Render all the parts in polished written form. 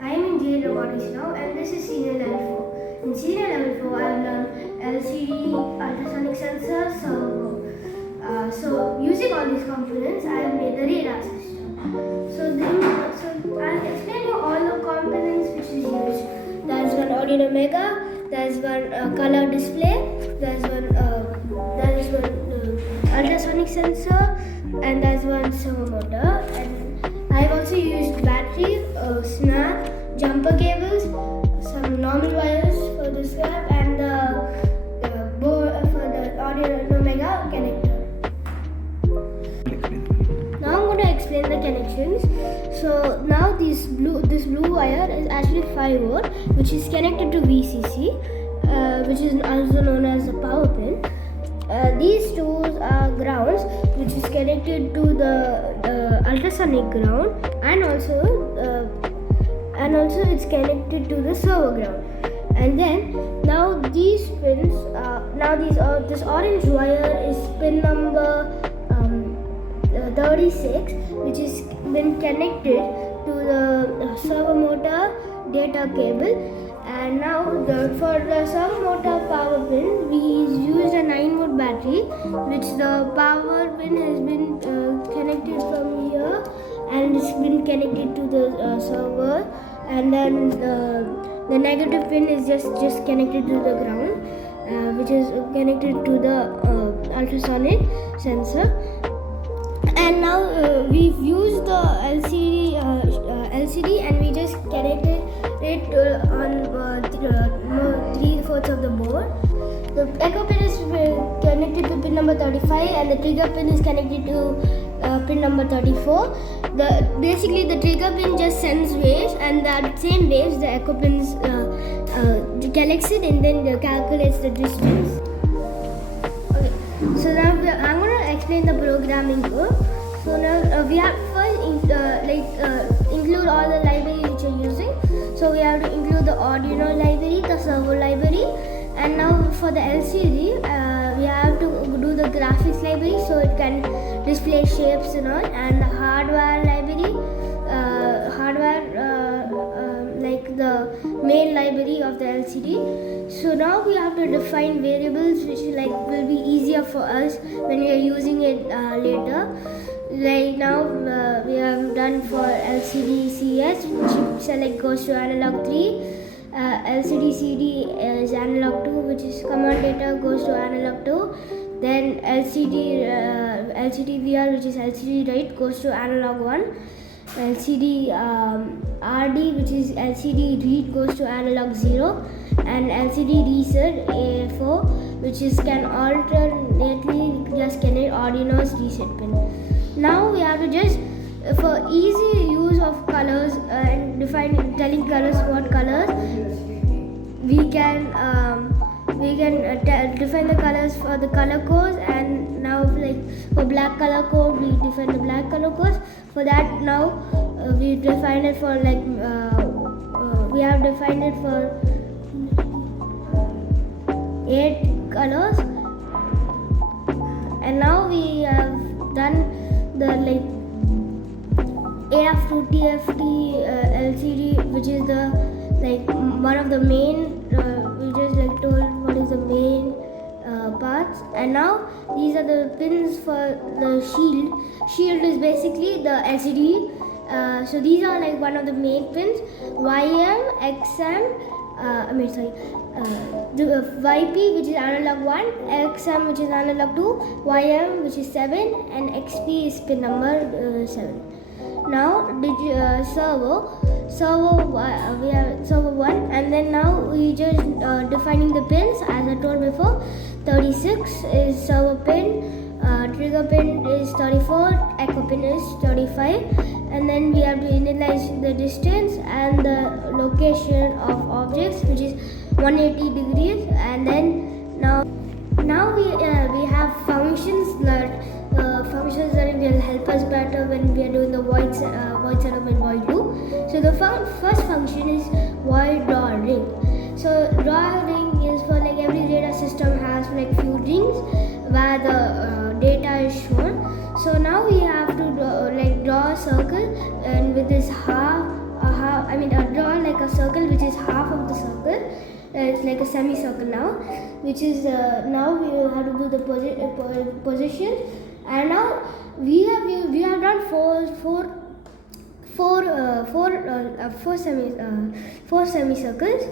I am in JADE Robotics now, and this is senior level 4. In senior level 4, I have learned LCD, ultrasonic sensor, servo. So using all these components, I have made the radar system. So I'll explain you all the components which is used. There's one Arduino Mega, there's one color display, there's one ultrasonic sensor, and there's one servo motor. And I've also used battery, snap, jumper cables, some normal wires for the snap, and the board for the Arduino Mega connector. Now I'm going to explain the connections. So now this blue wire is actually 5 volt, which is connected to VCC, which is also known as the power pin. These two are grounds, which is connected to the ultrasonic ground, and also it's connected to the servo ground. And then now these pins, this orange wire is pin number 36, which is been connected to the servo motor data cable. And now for the servo motor power pin, we used a 9 volt battery, which the power pin has been connected from here, and it's been connected to the server. And then the negative pin is just connected to the ground, which is connected to the ultrasonic sensor. And now we've used the LCD and we just connected it on 3/4 of the board. The echo pin is connected to pin number 35, and the trigger pin is connected to pin number 34. Basically the trigger pin just sends waves, and that same waves the echo pins collects it and then calculates the distance. Okay, so now I'm going to explain the programming code. So now we have to first include all the libraries which you're using. So we have to include the Arduino library, the servo library, and now for the LCD we have to do the graphics library so it can display shapes and all, and the hardware library, like the main library of the LCD. So now we have to define variables which will be easier for us when we are using it later. Like now we have done for LCD CS, chip select goes to analog 3, LCD CD is analog 2, which is command data goes to analog 2, then LCD VR, which is LCD write, goes to analog 1, LCD RD, which is LCD read, goes to analog 0, and LCD reset A4, which can alternately just connect Arduino's reset pin. Now we have to just, for easy use of colors and telling colors what colors, we can define the colors for the color codes. And now for black color code, we define the black color codes. For that now we define it for we have defined it for 8 colors. And now we have done the AF to TFT LCD, which is the one of the main. We just told what is the main parts. And now these are the pins for the shield. Shield is basically the LCD. So these are one of the main pins. YM, XM. The YP, which is analog 1, XM, which is analog 2, YM, which is 7, and XP is pin number 7. Now servo, we have servo 1, and then now we just defining the pins as I told before. 36 is servo pin, trigger pin is 34, echo pin is 35, and then we have to initialize the distance and the location of objects, which is 180 degrees. And then now we have functions that will help us better when we are doing the void setup and void loop. So the first function is void draw ring. So draw ring is for every data system has few rings where the data is shown. So now we have to draw a circle, and with this half draw like a circle which is half of the circle. It's like a semicircle now, which is now we have to do the position. And now we have done four semicircles.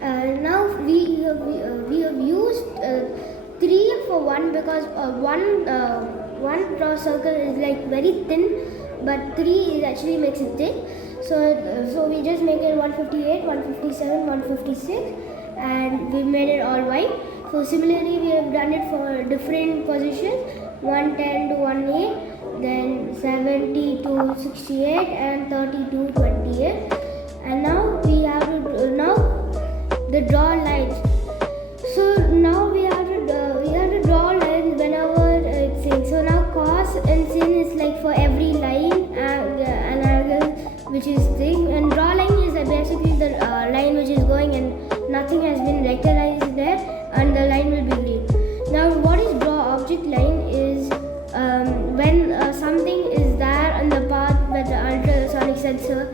Now we have used 3 for one, because one draw circle is like very thin, but 3 is actually makes it thick. So we just make it 158, 157, 156, and we made it all white. So similarly we have done it for different positions, 110 to 18, then 70 to 68, and 30 to 28. And now we have to the draw lines. So now we have to draw lines whenever it's in. So now cos and sin is like for every line and angle which is thing, and draw line is basically the line which is going and nothing has been rectangularized there, and the line will be green. Now what is draw object line is when something is there on the path that the ultrasonic sensor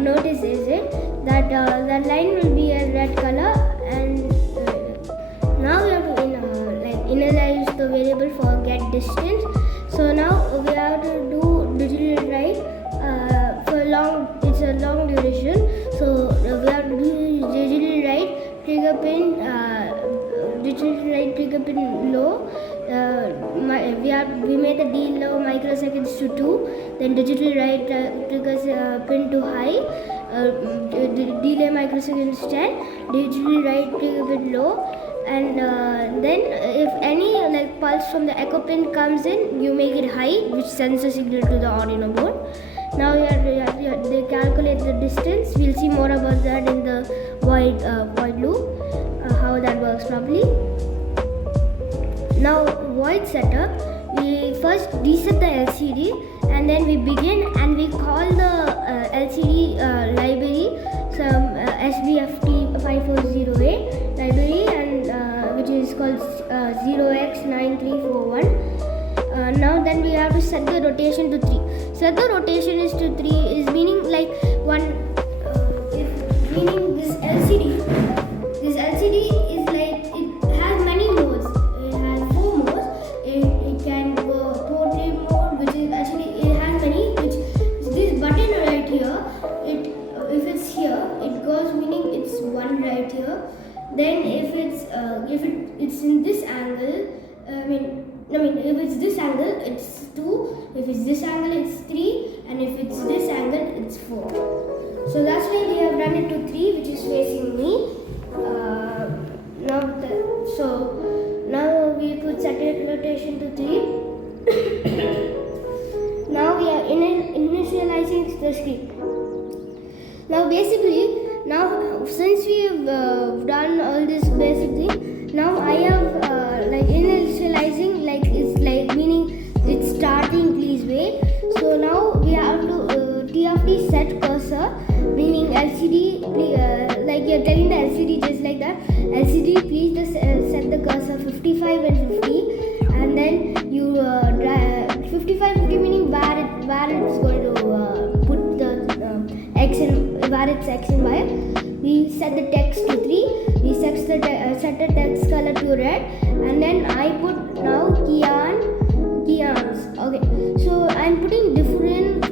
notices it, that line will be a red color. And now we have to initialize the variable for get distance. So now we have to do digital write for long. It's a long duration, so we have to do digital write trigger pin low. We made the D low microseconds to 2, then digital write triggers pin to high, delay microseconds 10, digital write trigger pin low. And then if any pulse from the echo pin comes in, you make it high, which sends a signal to the Arduino board. Now they calculate the distance. We'll see more about that in the void loop, how that works properly. Now void setup, we first reset the LCD, and then we begin and we call the LCD library, some SBFT5408 library, and which is called 0x9341. Now then we have to set the rotation to 3. Set the rotation is to 3 is meaning like meaning this LCD is like, it has many modes. It has 4 modes. It can go portrait mode, which is actually, it has many, which this button right here, if it's here, it goes, meaning it's 1 right here. Then if it's in this angle, if it's this angle, it's 2. If it's this angle, it's 3, and if it's this angle, it's 4. So that's why we have done it to 3, which is facing me. Now we could set it rotation to 3. Now we are initializing the screen. Now basically, since we have done all this basic thing, now I have initializing, it's like meaning it's starting, please wait. So now we have to TFT set cursor, meaning LCD, like you're telling the LCD just like that, LCD please just set the cursor 55 and 50, and then you 55, 50 meaning where it's going to put the X and where it's X and Y. We set the text to 3, we set the text color to red, and then I put now keyons. Okay, so I'm putting different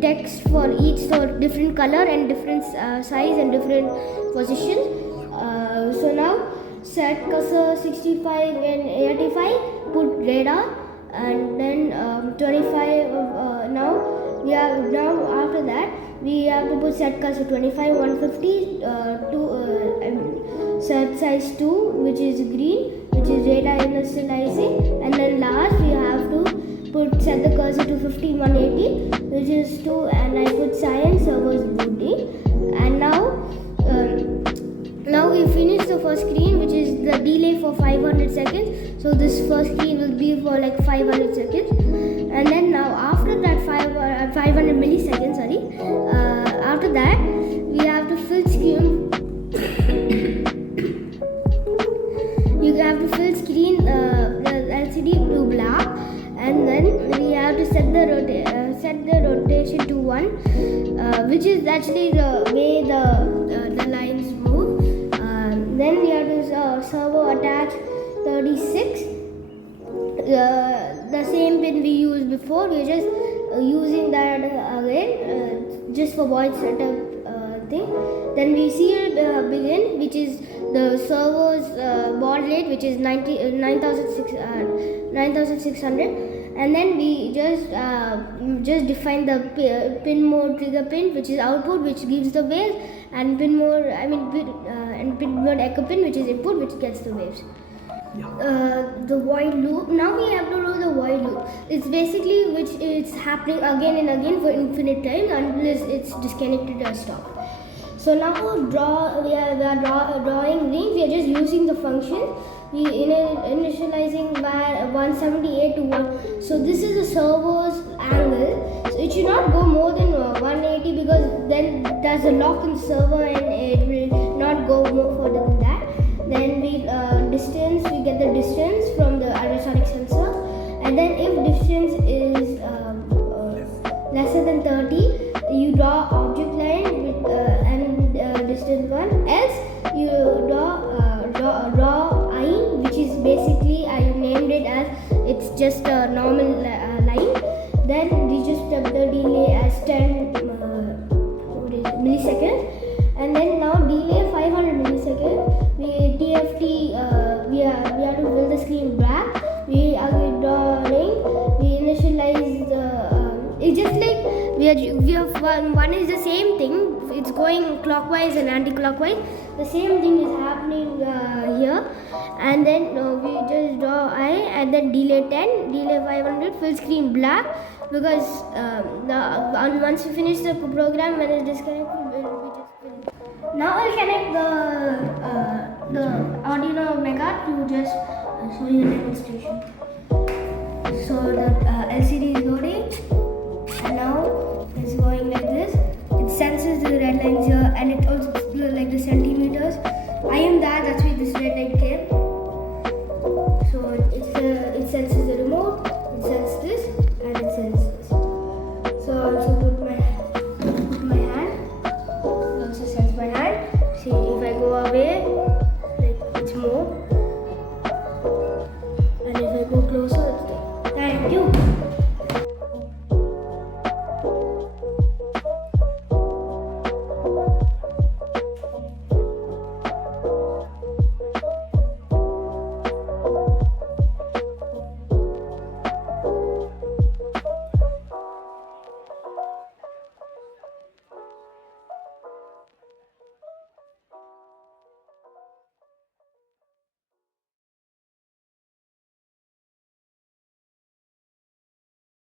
text for each, so different color and different size and different position. So now set cursor 65 and 85, put radar, and then 25 now after that we have to put set cursor 25, 150 set size 2, which is green, which is radar initializing, and then last we have to set the cursor to 50, 180, which is 2, and I put science servers booting. And now we finish the first screen, which is the delay for 500 seconds. So this first screen will be for like 500 seconds, and then now after that 500 milliseconds. After that we have to fill screen. You have to fill screen the LCD to black, and then we have to set the rotation to 1. actually the way the lines move. Then we have to servo attach 36. The same pin we used before. We're just using that again, just for void setup thing. Then we see it begin, which is the servo's baud rate, which is 9600, and then we just define the pin mode trigger pin, which is output, which gives the waves, and pin mode echo pin, which is input, which gets the waves. The while loop. Now we have to do the while loop. It's basically which it's happening again and again for infinite time unless it's disconnected or stopped. So now we are drawing ring. We are just using the function. We initializing by 178 to 1. So this is the servo's angle. So it should not go more than 180 because then there's a lock in the servo and it will not go more further than that. Then we get the distance from the ultrasonic sensor, and then if distance is lesser than 30, you draw object line with and distance 1. Else you draw I, which is basically I named it as it's just a normal line. Then we just put the delay as 10 milliseconds, and then now delay 500 milliseconds. We have to fill the screen black. We are drawing. We initialize the. It's just like we have one is the same thing. It's going clockwise and anti-clockwise. The same thing is happening here. And then we just draw I, and then delay 10, delay 500, fill screen black, because once we finish the program, when it's disconnected, we just finish. Now I'll connect the Arduino Mega to just show you a demonstration. So the LCD is loading, and now it's going like this. It senses the red lines here, and it also like the centimeters. I am that's where this red line came. So it senses the remote, it senses this, and it senses this. So I also put my hand. It also senses my hand. See, if I go away, like it's more, and if I go closer, it's there. Thank you.